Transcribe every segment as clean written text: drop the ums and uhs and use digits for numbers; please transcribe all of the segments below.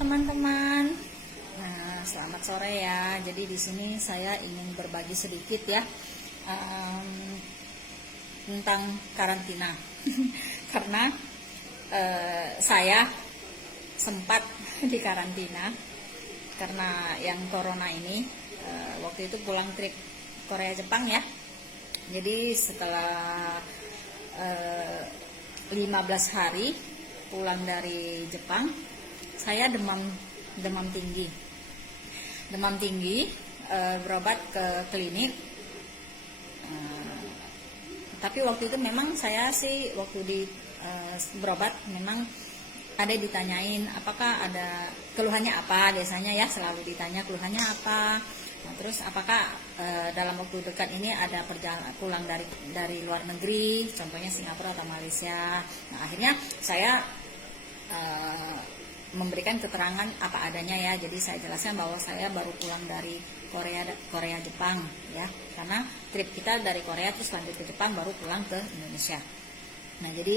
teman-teman. Nah, selamat sore ya. Jadi di sini saya ingin berbagi sedikit ya tentang karantina. Karena saya sempat di karantina karena yang corona ini. Waktu itu pulang trip Korea Jepang ya. Jadi setelah 15 hari pulang dari Jepang, saya demam tinggi, berobat ke klinik. Tapi waktu itu memang saya sih waktu di berobat memang ada ditanyain apakah ada keluhannya apa, biasanya ya selalu ditanya keluhannya apa. Nah, terus apakah dalam waktu dekat ini ada perjalanan pulang dari luar negeri, contohnya Singapura atau Malaysia. Nah, akhirnya saya memberikan keterangan apa adanya ya. Jadi saya jelaskan bahwa saya baru pulang dari Korea Jepang ya, karena trip kita dari Korea terus lanjut ke Jepang baru pulang ke Indonesia. Nah, jadi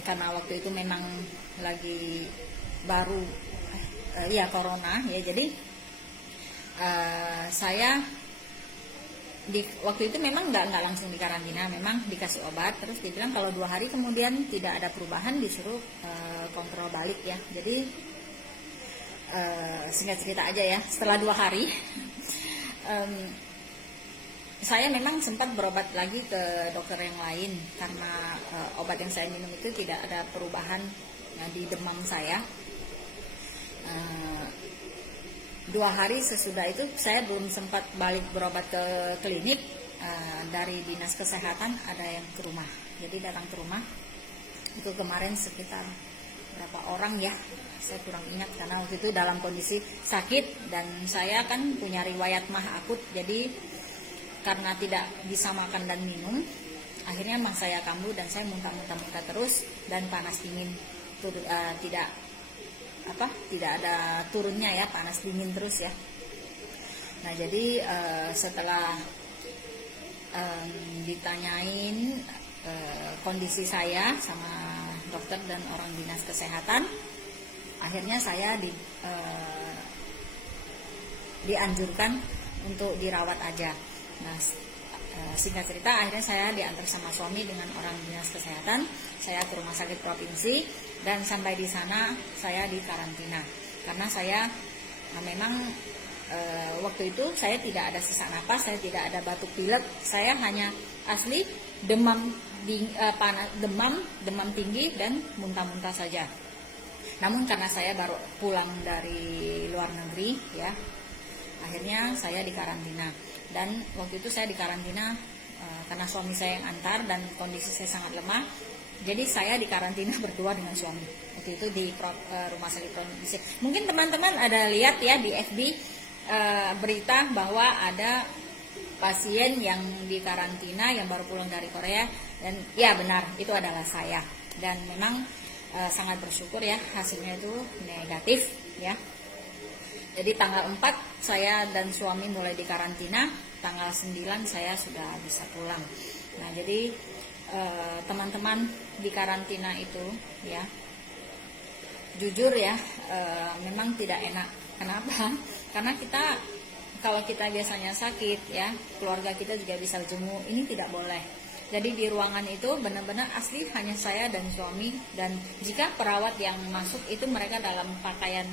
karena waktu itu memang lagi baru ya corona ya, jadi saya waktu itu memang nggak langsung di karantina, memang dikasih obat, terus dibilang kalau 2 hari kemudian tidak ada perubahan disuruh kontrol balik ya. Jadi singkat cerita aja ya, setelah 2 hari saya memang sempat berobat lagi ke dokter yang lain karena obat yang saya minum itu tidak ada perubahan di demam saya. 2 hari sesudah itu saya belum sempat balik berobat ke klinik. Dari dinas kesehatan ada yang ke rumah, jadi datang ke rumah itu kemarin sekitar berapa orang ya, saya kurang ingat karena waktu itu dalam kondisi sakit dan saya kan punya riwayat mah akut. Jadi karena tidak bisa makan dan minum, akhirnya memang saya kambuh dan saya muntah-muntah terus dan panas dingin, tidak ada turunnya ya, panas dingin terus ya. Nah, jadi setelah ditanyain kondisi saya sama dokter dan orang dinas kesehatan, akhirnya saya dianjurkan untuk dirawat aja. Nah, singkat cerita akhirnya saya diantar sama suami dengan orang dinas kesehatan, saya ke rumah sakit provinsi dan sampai di sana saya di karantina karena saya memang waktu itu saya tidak ada sesak napas, saya tidak ada batuk pilek, saya hanya asli demam tinggi dan muntah-muntah saja. Namun karena saya baru pulang dari luar negeri ya, akhirnya saya di karantina. Dan waktu itu saya di karantina karena suami saya yang antar dan kondisi saya sangat lemah. Jadi saya di karantina berdua dengan suami. Waktu itu di rumah sakit provinsi. Mungkin teman-teman ada lihat ya di FB berita bahwa ada pasien yang di karantina yang baru pulang dari Korea, dan ya benar itu adalah saya. Dan memang sangat bersyukur ya hasilnya itu negatif ya. Jadi tanggal 4 saya dan suami mulai di karantina, tanggal 9 saya sudah bisa pulang. Nah, jadi teman-teman di karantina itu ya, jujur ya, memang tidak enak. Kenapa? Karena kalau kita biasanya sakit ya, keluarga kita juga bisa jenguk, ini tidak boleh. Jadi di ruangan itu benar-benar asli hanya saya dan suami, dan jika perawat yang masuk itu mereka dalam pakaian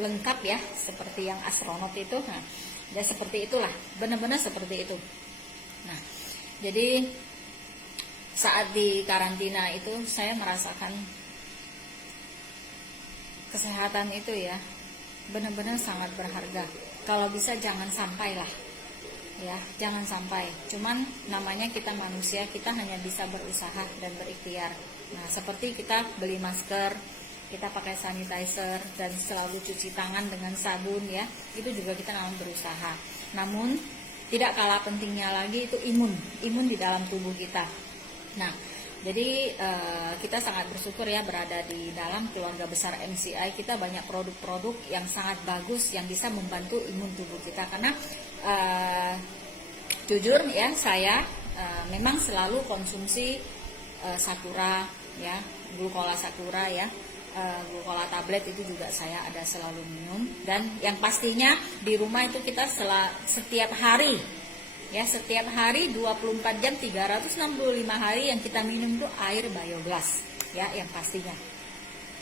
lengkap ya, seperti yang astronot itu. Nah, ya seperti itulah, benar-benar seperti itu. Nah, jadi saat di karantina itu saya merasakan kesehatan itu ya benar-benar sangat berharga. Kalau bisa jangan sampai lah ya, jangan sampai. Cuman namanya kita manusia, kita hanya bisa berusaha dan berikhtiar. Nah, seperti kita beli masker, kita pakai sanitizer dan selalu cuci tangan dengan sabun ya, itu juga kita memang berusaha. Namun tidak kalah pentingnya lagi itu imun di dalam tubuh kita. Nah, jadi kita sangat bersyukur ya berada di dalam keluarga besar MCI. Kita banyak produk-produk yang sangat bagus yang bisa membantu imun tubuh kita. Karena jujur ya, saya memang selalu konsumsi Sakura ya, glukola sakura ya, glukola tablet itu juga saya ada selalu minum. Dan yang pastinya di rumah itu kita setiap hari ya, setiap hari 24 jam 365 hari yang kita minum itu air bioglas ya, yang pastinya.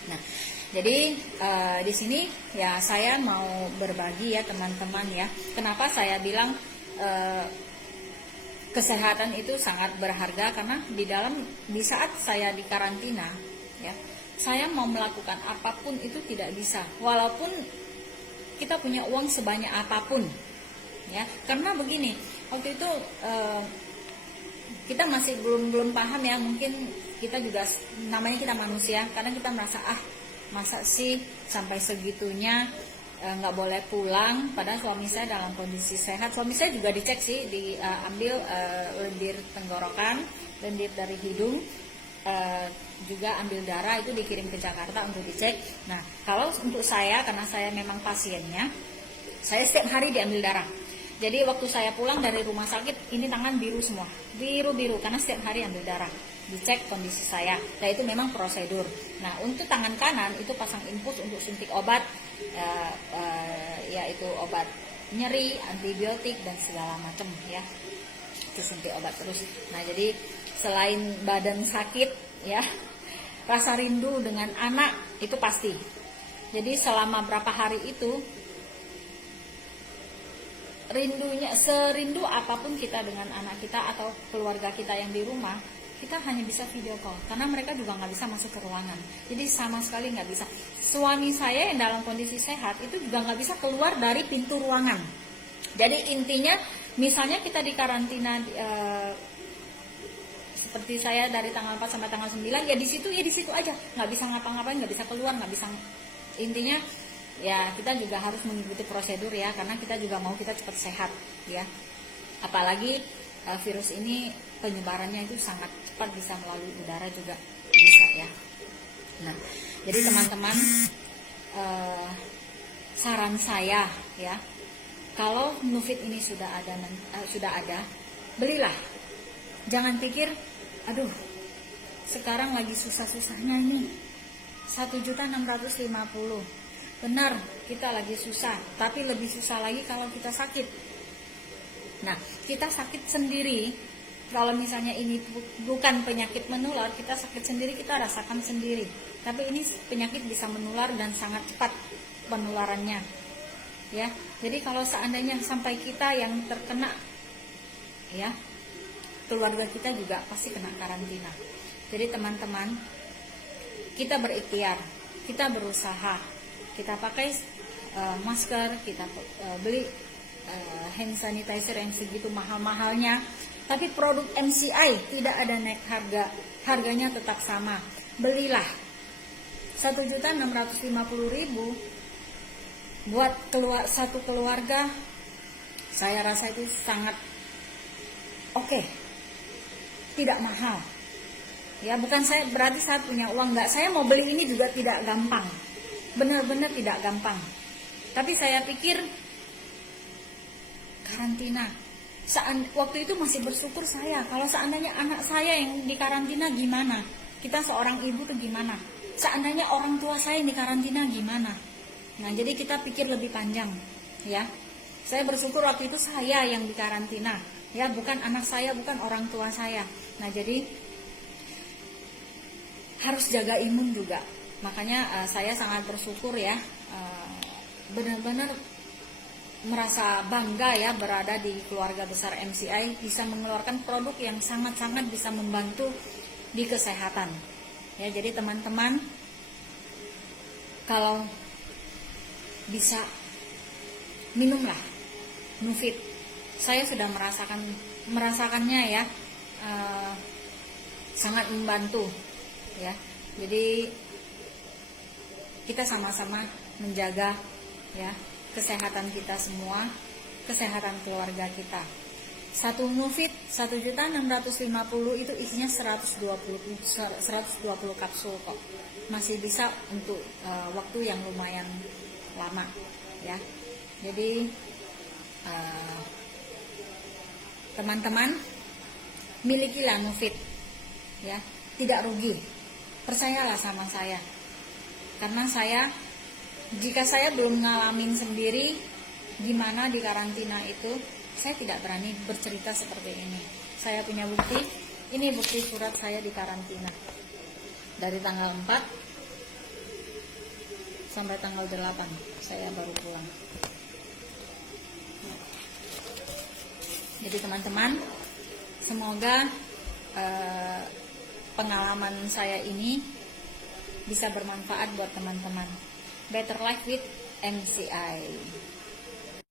Nah, jadi di sini ya saya mau berbagi ya teman-teman ya. Kenapa saya bilang kesehatan itu sangat berharga, karena di saat saya di karantina ya, saya mau melakukan apapun itu tidak bisa, walaupun kita punya uang sebanyak apapun ya. Karena begini, waktu itu kita masih belum paham ya, mungkin kita juga namanya kita manusia, karena kita merasa masa sih sampai segitunya nggak boleh pulang, padahal suami saya dalam kondisi sehat. Suami saya juga dicek sih, diambil lendir tenggorokan, lendir dari hidung, juga ambil darah, itu dikirim ke Jakarta untuk dicek. Nah, kalau untuk saya, karena saya memang pasiennya, saya setiap hari diambil darah. Jadi waktu saya pulang dari rumah sakit, ini tangan biru semua, biru-biru, karena setiap hari ambil darah, dicek kondisi saya. Nah, itu memang prosedur. Nah, untuk tangan kanan itu pasang infus untuk suntik obat, yaitu obat nyeri, antibiotik dan segala macam ya. Itu suntik obat terus. Nah, jadi selain badan sakit ya, rasa rindu dengan anak itu pasti. Jadi selama berapa hari itu, rindunya, serindu apapun kita dengan anak kita atau keluarga kita yang di rumah, kita hanya bisa video call, karena mereka juga nggak bisa masuk ke ruangan. Jadi sama sekali nggak bisa. Suami saya yang dalam kondisi sehat itu juga nggak bisa keluar dari pintu ruangan. Jadi intinya, misalnya kita di karantina seperti saya dari tanggal 4 sampai tanggal 9, ya di situ aja, nggak bisa ngapa-ngapain, nggak bisa keluar, nggak bisa. Intinya ya kita juga harus mengikuti prosedur ya, karena kita juga mau kita cepat sehat ya. Apalagi virus ini penyebarannya itu sangat cepat, bisa melalui udara juga bisa ya. Nah, jadi teman-teman, saran saya ya, kalau Nufit ini sudah ada, belilah. Jangan pikir, aduh sekarang lagi susah-susahnya ini 1.650.000. Benar, kita lagi susah, tapi lebih susah lagi kalau kita sakit. Nah, kita sakit sendiri, kalau misalnya ini bukan penyakit menular, kita sakit sendiri, kita rasakan sendiri. Tapi ini penyakit bisa menular dan sangat cepat penularannya. Ya, jadi kalau seandainya sampai kita yang terkena, ya, keluarga kita juga pasti kena karantina. Jadi teman-teman, kita berikhtiar, kita berusaha. Kita pakai masker, kita beli hand sanitizer yang segitu mahal-mahalnya, tapi produk MCI tidak ada naik harga, harganya tetap sama. Belilah 1.650.000 buat satu keluarga, saya rasa itu sangat oke. Tidak mahal. Ya, bukan saya berarti saya punya uang, enggak, saya mau beli ini juga tidak gampang. Benar-benar tidak gampang. Tapi saya pikir karantina, waktu itu masih bersyukur saya. Kalau seandainya anak saya yang di karantina gimana? Kita seorang ibu tuh gimana? Seandainya orang tua saya yang di karantina gimana? Nah, jadi kita pikir lebih panjang, ya. Saya bersyukur waktu itu saya yang di karantina, ya, bukan anak saya, bukan orang tua saya. Nah, jadi harus jaga imun juga. Makanya saya sangat bersyukur ya, benar-benar merasa bangga ya berada di keluarga besar MCI, bisa mengeluarkan produk yang sangat-sangat bisa membantu di kesehatan. Ya, jadi teman-teman, kalau bisa minumlah Nufit. Saya sudah merasakannya ya, sangat membantu ya. Jadi kita sama-sama menjaga ya kesehatan kita semua, kesehatan keluarga kita. Satu Nufit 1.650.000 itu isinya 120 kapsul kok. Masih bisa untuk waktu yang lumayan lama ya. Jadi teman-teman, milikilah Nufit ya, tidak rugi. percayalah sama saya. Karena jika saya belum ngalamin sendiri gimana di karantina itu, saya tidak berani bercerita seperti ini. Saya punya bukti, ini bukti surat saya di karantina. Dari tanggal 4 sampai tanggal 8 saya baru pulang. Jadi teman-teman, semoga pengalaman saya ini bisa bermanfaat buat teman-teman. Better Life with MCI.